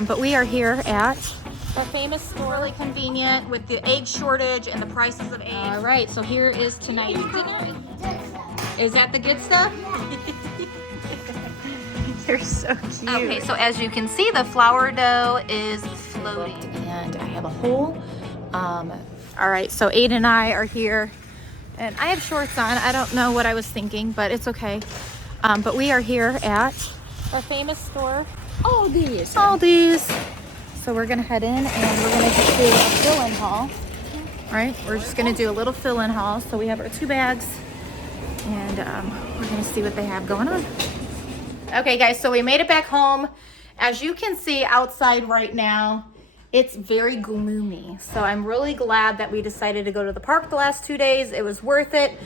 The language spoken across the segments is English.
But we are here at a famous store, really convenient with the egg shortage and the prices of eggs. All right, so here is tonight's dinner. Is that the good stuff? You're so cute. Okay, so as you can see, the flour dough is floating, and I have a hole. All right, so Aiden and I are here, and I have shorts on. I don't know what I was thinking, but it's okay. But we are here at a famous store, Aldi's. So we're gonna head in and we're gonna just do a fill-in haul. All right, we're just gonna do a little fill-in haul. So we have our 2 bags, and we're gonna see what they have going on. Okay, guys, so we made it back home. As you can see outside right now, it's very gloomy. So I'm really glad that we decided to go to the park the last 2 days. It was worth it.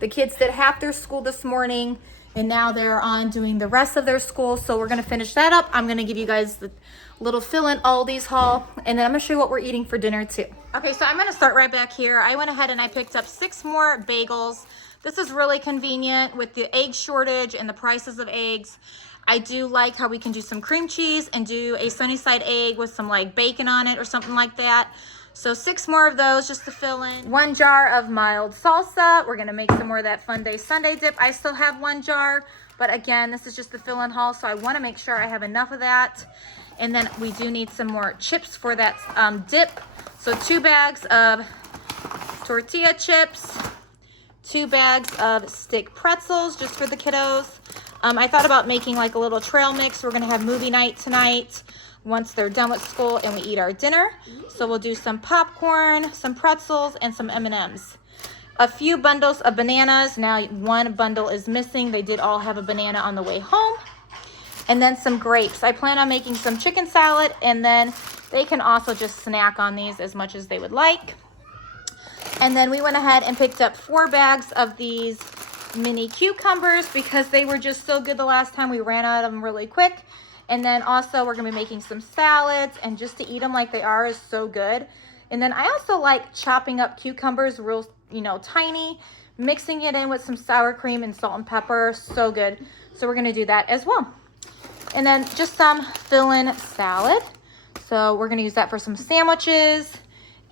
The kids did half their school this morning, and now they're on doing the rest of their school. So we're gonna finish that up. I'm gonna give you guys the little fill-in Aldi's haul, and then I'm gonna show you what we're eating for dinner too. Okay, so I'm gonna start right back here. I went ahead and I picked up 6 more bagels. This is really convenient with the egg shortage and the prices of eggs. I do like how we can do some cream cheese and do a sunny side egg with some like bacon on it or something like that. So 6 more of those just to fill in. 1 jar of mild salsa. We're gonna make some more of that Fun Day Sunday dip. I still have 1 jar, but again, this is just the fill-in haul, so I wanna make sure I have enough of that. And then we do need some more chips for that dip. So 2 bags of tortilla chips, 2 bags of stick pretzels just for the kiddos. I thought about making like a little trail mix. We're gonna have movie night tonight once they're done with school and we eat our dinner. So we'll do some popcorn, some pretzels, and some M&Ms. A few bundles of bananas. Now 1 bundle is missing. They did all have a banana on the way home. And then some grapes. I plan on making some chicken salad, and then they can also just snack on these as much as they would like. And then we went ahead and picked up 4 bags of these mini cucumbers because they were just so good the last time. We ran out of them really quick. And then also we're gonna be making some salads, and just to eat them like they are is so good. And then I also like chopping up cucumbers real, tiny, mixing it in with some sour cream and salt and pepper. So good. So we're gonna do that as well. And then just some fill-in salad. So we're gonna use that for some sandwiches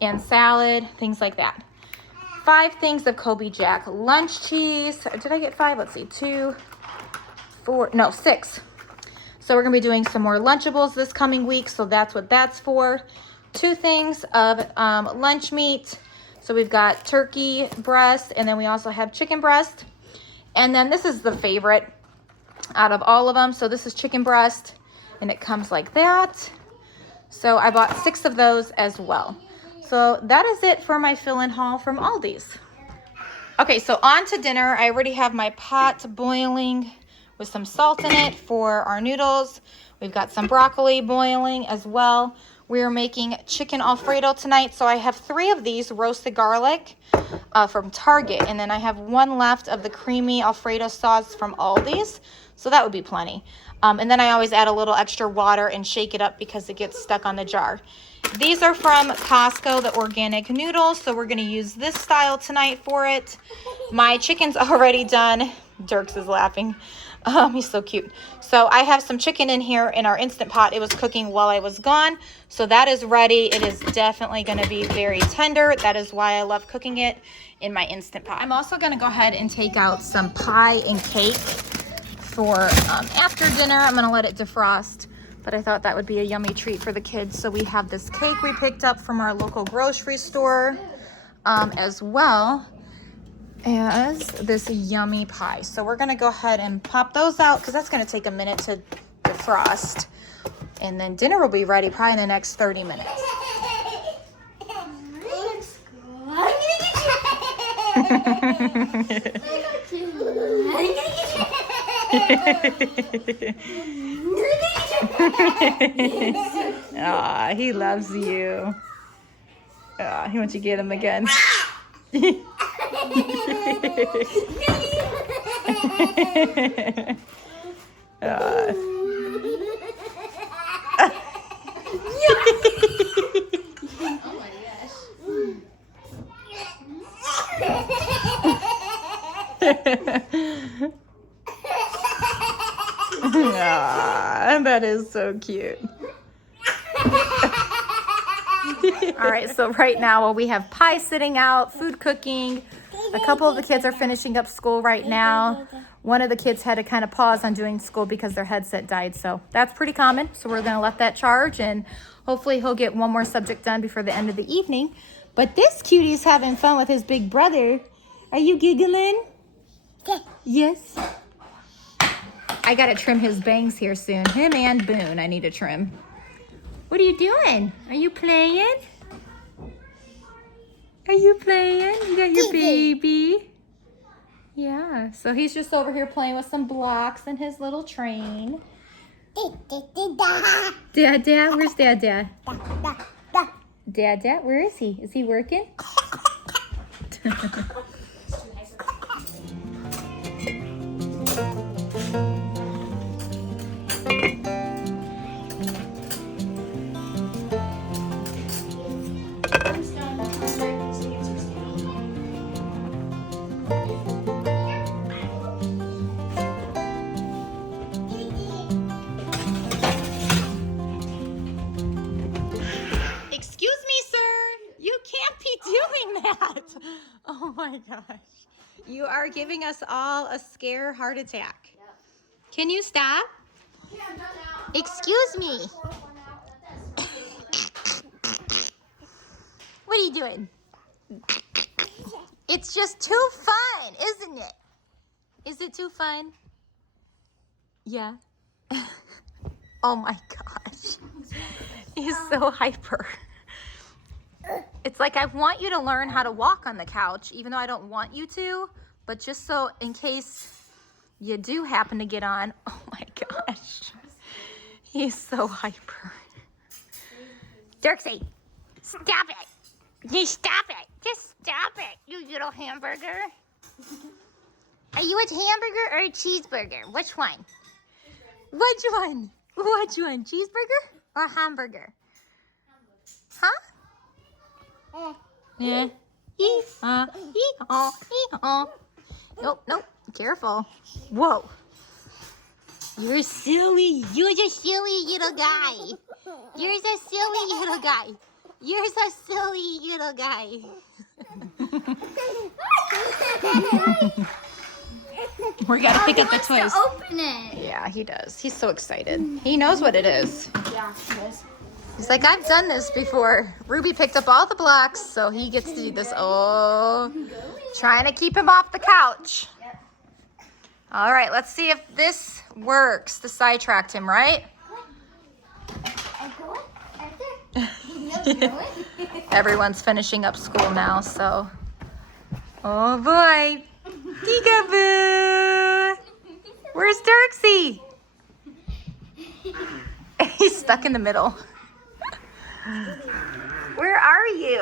and salad, things like that. 5 things of Kobe Jack lunch cheese. Did I get 5? Let's see, 2, 4, no, 6. So we're gonna be doing some more Lunchables this coming week, so that's what that's for. 2 things of lunch meat. So we've got turkey breast, and then we also have chicken breast. And then this is the favorite out of all of them. So this is chicken breast, and it comes like that. So I bought 6 of those as well. So that is it for my fill-in haul from Aldi's. Okay, so on to dinner. I already have my pot boiling with some salt in it for our noodles. We've got some broccoli boiling as well. We are making chicken Alfredo tonight. So I have 3 of these roasted garlic from Target, and then I have 1 left of the creamy Alfredo sauce from Aldi's. So that would be plenty. And then I always add a little extra water and shake it up because it gets stuck on the jar. These are from Costco, the organic noodles. So we're gonna use this style tonight for it. My chicken's already done. Dirks is laughing. He's so cute. So I have some chicken in here in our Instant Pot. It was cooking while I was gone. So that is ready. It is definitely gonna be very tender. That is why I love cooking it in my Instant Pot. I'm also gonna go ahead and take out some pie and cake for after dinner. I'm gonna let it defrost, but I thought that would be a yummy treat for the kids. So we have this cake we picked up from our local grocery store, as well as this yummy pie. So we're gonna go ahead and pop those out because that's gonna take a minute to defrost. And then dinner will be ready probably in the next 30 minutes. Aw, he loves you. Aw, he wants you to get him again. Aw, that is so cute. All right, so right now we have pie sitting out, food cooking. A couple of the kids are finishing up school right now. One of the kids had to kind of pause on doing school because their headset died, so that's pretty common. So we're gonna let that charge, and hopefully he'll get one more subject done before the end of the evening. But this cutie's having fun with his big brother. Are you giggling? Yes. I gotta trim his bangs here soon. Him and Boone, I need to trim. What are you doing? Are you playing? Are you playing? You got your baby? Yeah, so he's just over here playing with some blocks and his little train. Dad, where's Dad? Dad, where is he? Is he working? Oh my gosh. You are giving us all a scare heart attack. Yep. Can you stop? Yeah, I'm done now. Excuse me. What are you doing? It's just too fun, isn't it? Is it too fun? Yeah. Oh my gosh. He's so hyper. It's like, I want you to learn how to walk on the couch, even though I don't want you to, but just so in case you do happen to get on. Oh my gosh. He's so hyper. Dirksy, stop it. You stop it. Just stop it, you little hamburger. Are you a hamburger or a cheeseburger? Which one? Which one? Which one? Cheeseburger or hamburger? Huh? Yeah. Nope. Careful. Whoa. You're silly. You're just silly little guy. You're a silly little guy. You're a silly little guy. We gotta pick up the toys. Open it. Yeah, he does. He's so excited. He knows what it is. Yeah, he does. He's like, I've done this before. Ruby picked up all the blocks, so he gets to do this. Oh, trying to keep him off the couch. Yep. All right, let's see if this works. The sidetracked him, right? Everyone's finishing up school now, so. Oh boy. Peekaboo. Where's Dirksy? He's stuck in the middle. Where are you?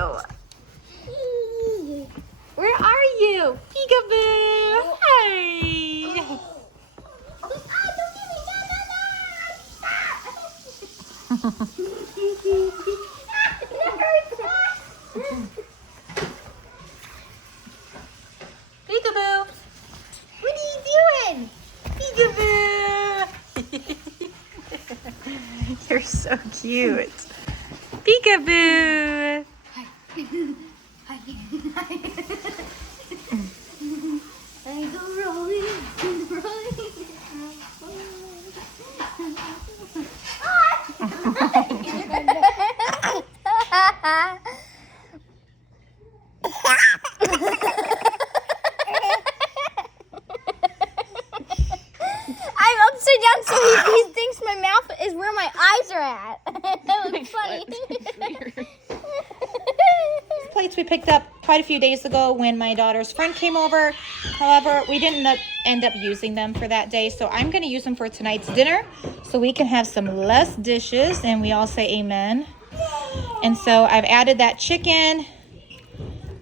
Where are you? Peekaboo! Hey! Peekaboo! What are you doing? Peekaboo! You're so cute. Peekaboo! I go rolling. I'm upside down, so he thinks my mouth is where my eyes are at. That looks funny. These plates we picked up quite a few days ago when my daughter's friend came over. However, we didn't end up using them for that day, so I'm going to use them for tonight's dinner so we can have some less dishes, and we all say amen. And so I've added that chicken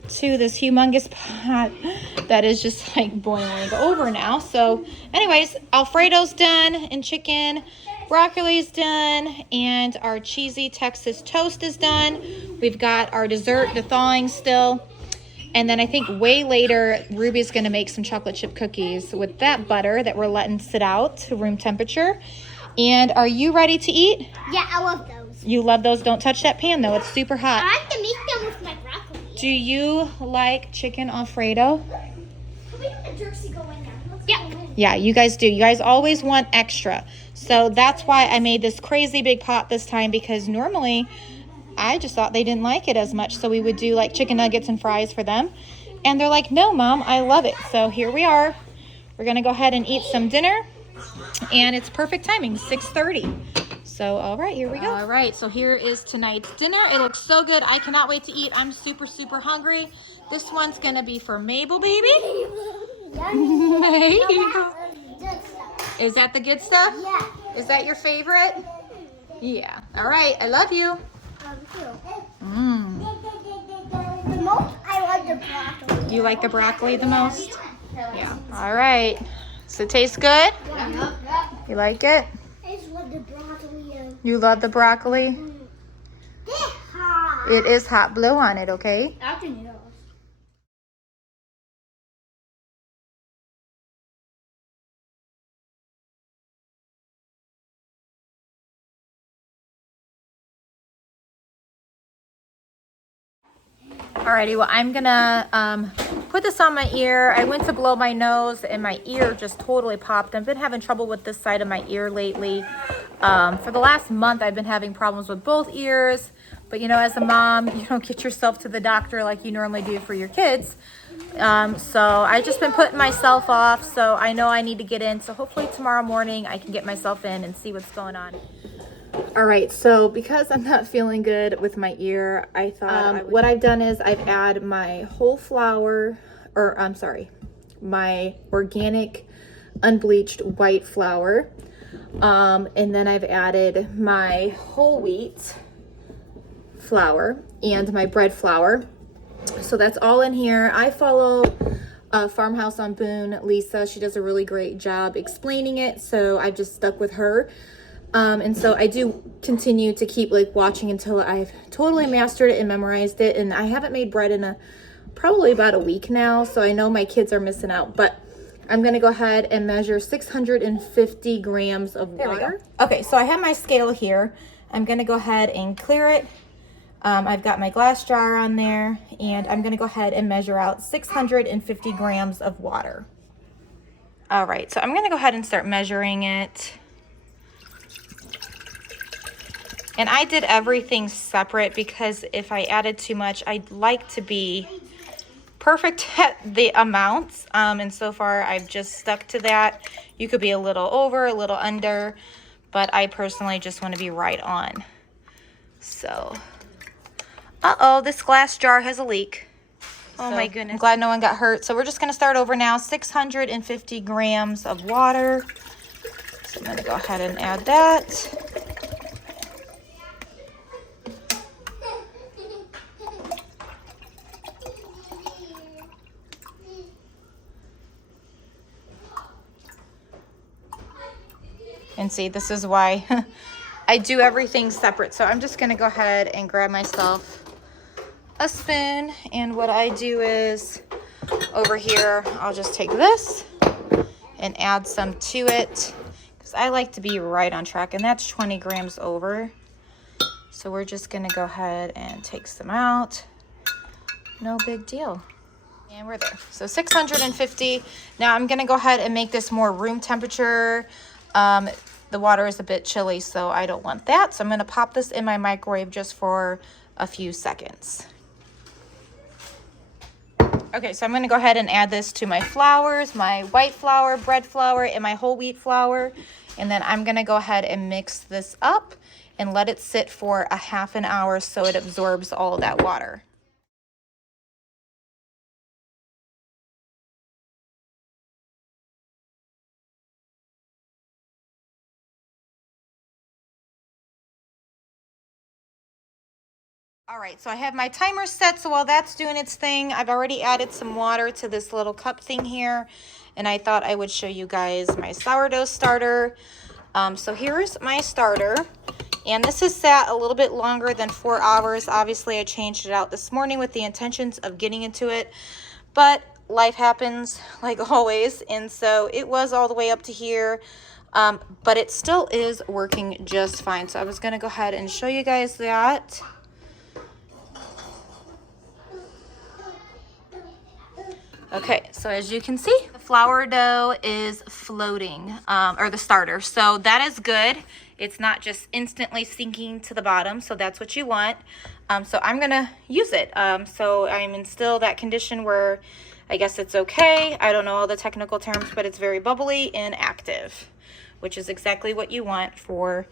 to this humongous pot that is just like boiling over now. So anyways, Alfredo's done and chicken, broccoli's done, and our cheesy Texas toast is done. We've got our dessert, the thawing still. And then I think way later, Ruby's gonna make some chocolate chip cookies with that butter that we're letting sit out to room temperature. And are you ready to eat? Yeah, I love those. You love those? Don't touch that pan though, it's super hot. I have to make Do you like chicken Alfredo? Yeah. Yeah, you guys do. You guys always want extra. So that's why I made this crazy big pot this time, because normally I just thought they didn't like it as much. So we would do like chicken nuggets and fries for them. And they're like, no, Mom, I love it. So here we are. We're going to go ahead and eat some dinner. And it's perfect timing, 6:30. So, all right, here we go. All right, so here is tonight's dinner. It looks so good. I cannot wait to eat. I'm super, super hungry. This one's going to be for Mabel, baby. Is that the good stuff? Yeah. Is that your favorite? Yeah. All right, I love you. The most I like the broccoli. You like the broccoli the most? Yeah. All right. So it tastes good? Yeah. You like it? I just love the broccoli. You love the broccoli? It's hot. It is hot. Blow on it, okay? After noodles. Alrighty, well, I'm gonna put this on my ear. I went to blow my nose and my ear just totally popped. I've been having trouble with this side of my ear lately. For the last month, I've been having problems with both ears. But you know, as a mom, you don't get yourself to the doctor like you normally do for your kids. So I just been putting myself off. So I know I need to get in. So hopefully tomorrow morning I can get myself in and see what's going on. All right, so because I'm not feeling good with my ear, I thought what I've done is I've added my whole flour, or I'm sorry, my organic unbleached white flour. And then I've added my whole wheat flour and my bread flour. So that's all in here. I follow Farmhouse on Boone, Lisa. She does a really great job explaining it, so I've just stuck with her. And so I do continue to keep like watching until I've totally mastered it and memorized it. And I haven't made bread in probably about a week now, so I know my kids are missing out. But I'm gonna go ahead and measure 650 grams of water. Okay, so I have my scale here. I'm gonna go ahead and clear it. I've got my glass jar on there, and I'm gonna go ahead and measure out 650 grams of water. All right, so I'm gonna go ahead and start measuring it. And I did everything separate because if I added too much, I'd like to be perfect at the amounts. And so far I've just stuck to that. You could be a little over, a little under, but I personally just want to be right on. So, uh-oh, this glass jar has a leak. Oh my goodness. I'm glad no one got hurt. So we're just going to start over now. 650 grams of water. So I'm going to go ahead and add that. And see, this is why I do everything separate. So I'm just going to go ahead and grab myself a spoon. And what I do is over here, I'll just take this and add some to it because I like to be right on track. And that's 20 grams over. So we're just going to go ahead and take some out. No big deal. And we're there. So 650. Now I'm going to go ahead and make this more room temperature. The water is a bit chilly, so I don't want that. So I'm going to pop this in my microwave just for a few seconds. Okay, so I'm going to go ahead and add this to my flours, my white flour, bread flour, and my whole wheat flour. And then I'm going to go ahead and mix this up and let it sit for a half an hour so it absorbs all of that water. All right, so I have my timer set, so while that's doing its thing, I've already added some water to this little cup thing here, and I thought I would show you guys my sourdough starter. So here's my starter, and this has sat a little bit longer than 4 hours. Obviously, I changed it out this morning with the intentions of getting into it, but life happens like always, and so it was all the way up to here, but it still is working just fine. So I was going to go ahead and show you guys that. Okay, so as you can see, the flour dough is floating, or the starter. So that is good. It's not just instantly sinking to the bottom, so that's what you want. So I'm gonna use it. So I'm in still that condition where I guess it's okay. I don't know all the technical terms, but it's very bubbly and active, which is exactly what you want for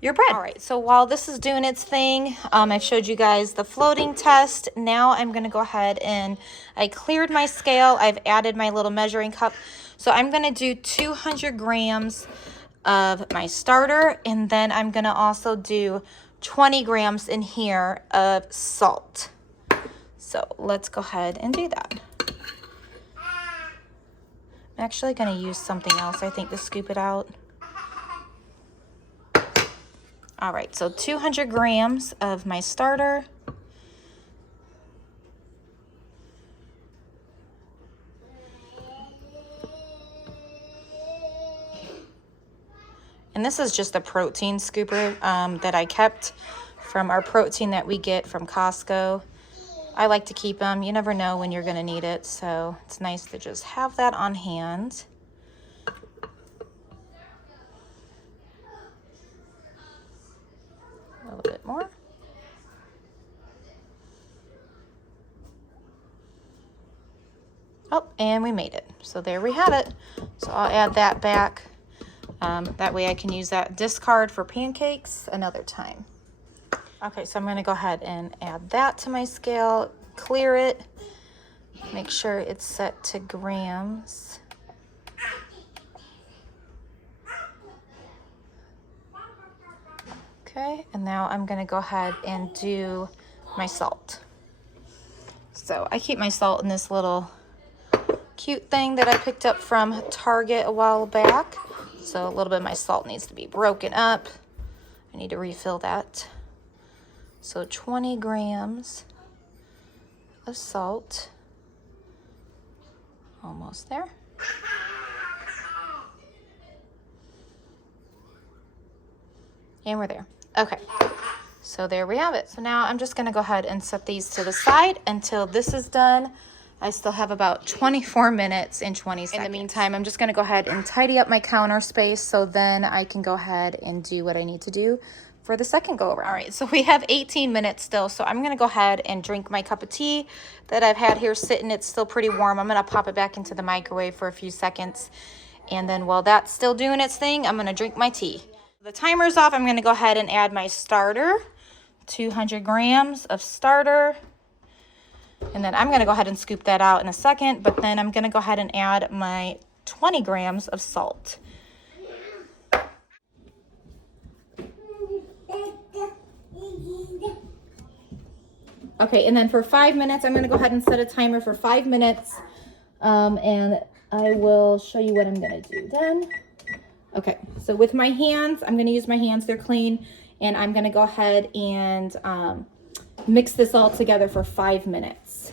your bread. All right, so while this is doing its thing, I've showed you guys the floating test. Now I'm gonna go ahead and I cleared my scale. I've added my little measuring cup. So I'm gonna do 200 grams of my starter, and then I'm gonna also do 20 grams in here of salt. So let's go ahead and do that. I'm actually gonna use something else, I think, to scoop it out. All right, so 200 grams of my starter. And this is just a protein scooper that I kept from our protein that we get from Costco. I like to keep them. You never know when you're gonna need it, so it's nice to just have that on hand. A little bit more. Oh, and we made it. So there we have it. So I'll add that back. That way I can use that discard for pancakes another time. Okay, so I'm gonna go ahead and add that to my scale, clear it, make sure it's set to grams. Okay, and now I'm gonna go ahead and do my salt. So I keep my salt in this little cute thing that I picked up from Target a while back. So a little bit of my salt needs to be broken up. I need to refill that. So 20 grams of salt. Almost there. And we're there. Okay, so there we have it. So now I'm just gonna go ahead and set these to the side until this is done. I still have about 24 minutes and 20 seconds. In the meantime, I'm just gonna go ahead and tidy up my counter space so then I can go ahead and do what I need to do for the second go around. All right, so we have 18 minutes still, so I'm gonna go ahead and drink my cup of tea that I've had here sitting. It's still pretty warm. I'm gonna pop it back into the microwave for a few seconds. And then while that's still doing its thing, I'm gonna drink my tea. The timer's off. I'm gonna go ahead and add my starter, 200 grams of starter. And then I'm going to go ahead and scoop that out in a second, but then I'm going to go ahead and add my 20 grams of salt. Okay, and then for 5 minutes, I'm going to go ahead and set a timer for 5 minutes, and I will show you what I'm going to do then. Okay, so with my hands, I'm going to use my hands. They're clean, and I'm going to go ahead and mix this all together for 5 minutes.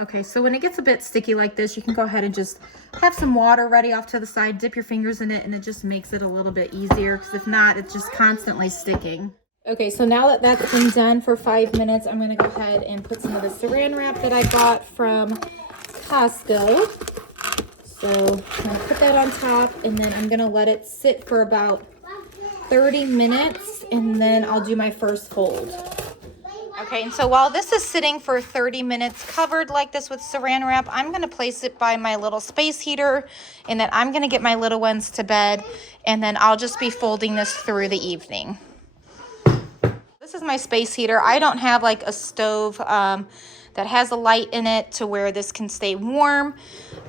Okay, so when it gets a bit sticky like this, you can go ahead and just have some water ready off to the side, dip your fingers in it, and it just makes it a little bit easier, because if not, it's just constantly sticking. Okay, so now that that's been done for 5 minutes, I'm going to go ahead and put some of the saran wrap that I got from Costco. So I'm going to put that on top, and then I'm going to let it sit for about 30 minutes, and then I'll do my first fold. Okay, and so while this is sitting for 30 minutes covered like this with saran wrap, I'm going to place it by my little space heater, and then I'm going to get my little ones to bed, and then I'll just be folding this through the evening. This is my space heater. I don't have like a stove that has a light in it to where this can stay warm,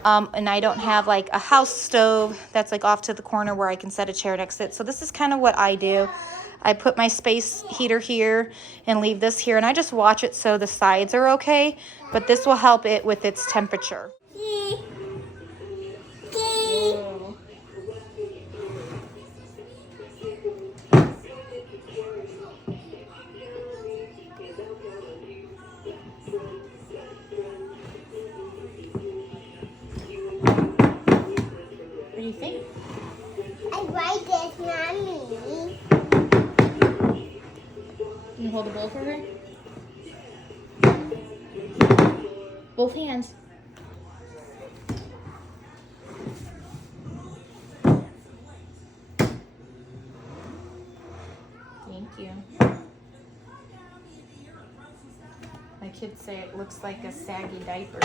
and I don't have like a house stove that's like off to the corner where I can set a chair next to it. So this is kind of what I do. I put my space heater here and leave this here, and I just watch it so the sides are okay, but this will help it with its temperature. hold the bowl for her? Both hands. Thank you. My kids say it looks like a saggy diaper.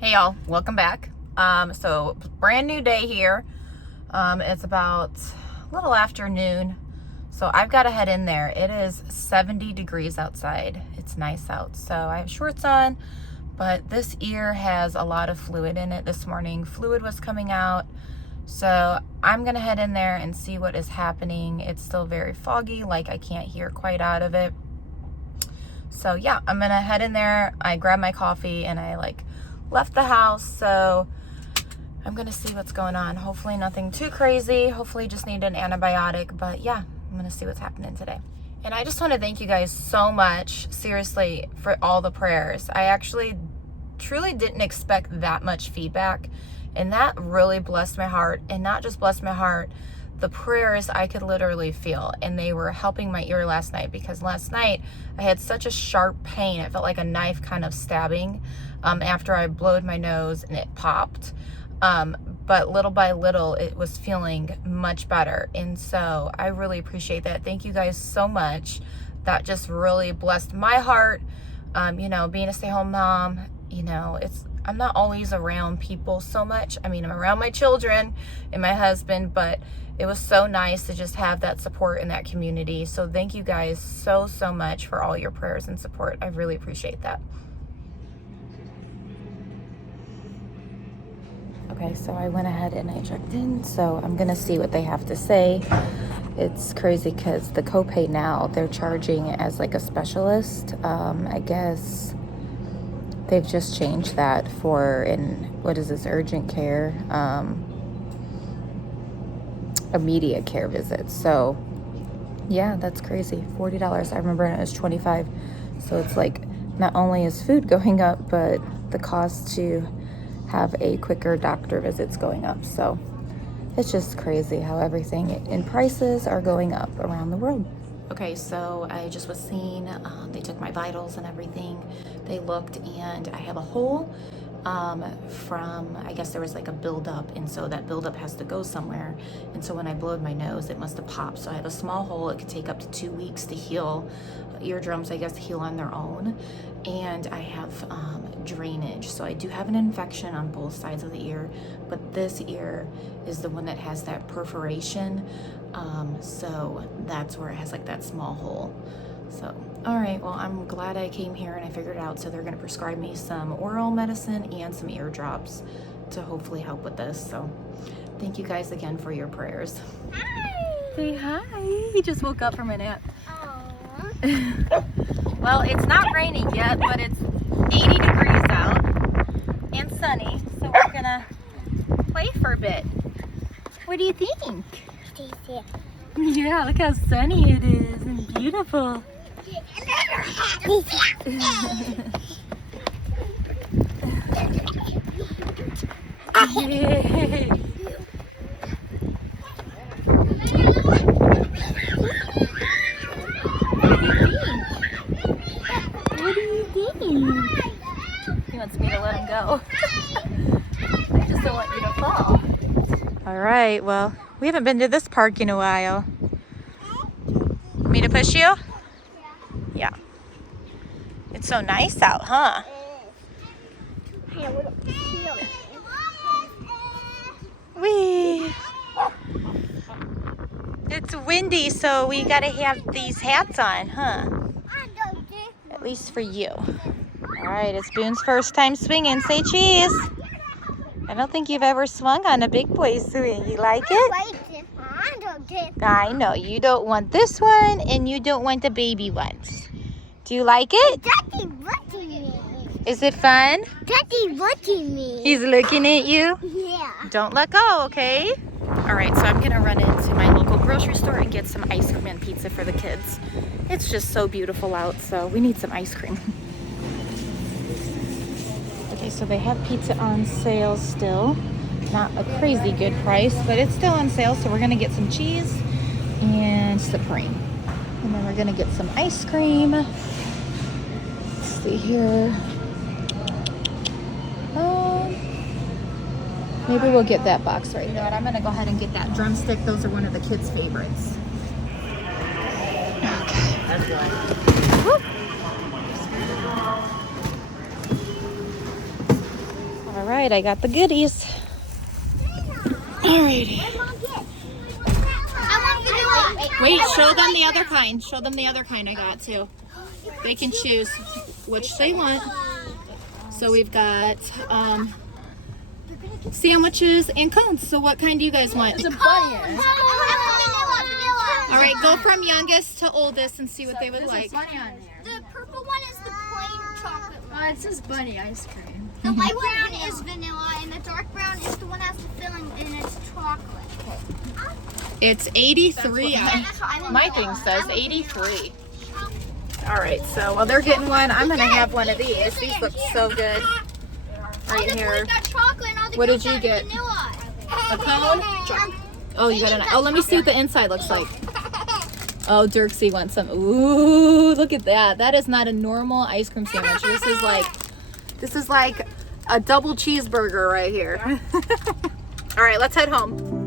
Hey y'all, welcome back. So brand new day here. It's about a little afternoon, so I've got to head in there. It is 70 degrees outside. It's nice out, so I have shorts on, but this ear has a lot of fluid in it this morning. Fluid was coming out, so I'm gonna head in there and see what is happening. It's still very foggy, like I can't hear quite out of it. So yeah, I'm gonna head in there. I grabbed my coffee and I left the house, so I'm gonna see what's going on. Hopefully nothing too crazy. Hopefully just need an antibiotic, but yeah, I'm gonna see what's happening today. And I just want to thank you guys so much, seriously, for all the prayers. I actually truly didn't expect that much feedback, and that really blessed my heart. And not just blessed my heart, the prayers I could literally feel, and they were helping my ear last night, because last night I had such a sharp pain. It felt like a knife kind of stabbing after I blowed my nose and it popped. But little by little, it was feeling much better. And so I really appreciate that. Thank you guys so much. That just really blessed my heart. You know, being a stay-home mom, you know, I'm not always around people so much. I mean, I'm around my children and my husband, but it was so nice to just have that support in that community. So thank you guys so much for all your prayers and support. I really appreciate that. Okay, so I went ahead and I checked in, so I'm gonna see what they have to say. It's crazy because the copay now, they're charging as like a specialist. I guess they've just changed that for, what is this, urgent care, immediate care visits. So yeah, that's crazy. $40. I remember it was $25. So it's like, not only is food going up, but the cost to have a quicker doctor visits going up. So it's just crazy how everything in prices are going up around the world. Okay, so I just was seeing, they took my vitals and everything. They looked, and I have a hole from, I guess there was like a buildup, and so that buildup has to go somewhere. And so when I blowed my nose, it must have popped. So I have a small hole. It could take up to 2 weeks to heal. Eardrums, I guess, heal on their own. And I have drainage. So I do have an infection on both sides of the ear, but this ear is the one that has that perforation. So that's where it has like that small hole. So, all right, well, I'm glad I came here and I figured it out. So they're gonna prescribe me some oral medicine and some ear drops to hopefully help with this. So thank you guys again for your prayers. Hi. Say hi. He just woke up from a nap. Aww. Well, it's not raining yet, but it's 80 degrees out and sunny. So we're gonna play for a bit. What do you think? Yeah, look how sunny it is and beautiful. Yay. What do you think? He wants me to let him go. I just don't want you to fall. All right, well, we haven't been to this park in a while. Want me to push you? Yeah. It's so nice out, huh? Whee! It's windy, so we gotta have these hats on, huh? At least for you. All right, it's Boone's first time swinging. Say cheese. I don't think you've ever swung on a big boy swing. You like it? want this. I know you don't want this one and you don't want the baby ones. Do you like it? Daddy watching me. Is it fun? Daddy watching me. He's looking at you. Yeah. Don't let go, okay? All right, so I'm gonna run into my local grocery store and get some ice cream and pizza for the kids. It's just so beautiful out, so we need some ice cream. Okay, so they have pizza on sale still. Not a crazy good price, but it's still on sale, so we're gonna get some cheese and supreme. And then we're gonna get some ice cream. Let's see here. Maybe we'll get that box right there. I'm gonna go ahead and get that drumstick. Those are one of the kids' favorites. Okay. Woo. All right, I got the goodies. Alrighty. Wait, show them the other kind. Show them the other kind I got too. They can choose which they want. So we've got sandwiches and cones. So what kind do you guys want? Vanilla. All right, go from youngest to oldest and see what they would like. The purple one is the plain chocolate one. It says bunny ice cream. The light brown is vanilla, and the dark brown is the one that has the filling, and it's chocolate. It's 83. That's what I want. My thing says 83. All right, so while they're getting one, I'm gonna have one of these. These look so good. Right here. What did you get? A cone? Oh, you got an. Oh, let me see what the inside looks like. Oh, Dirksy wants some. Ooh, look at that. That is not a normal ice cream sandwich. This is like a double cheeseburger right here. All right, let's head home.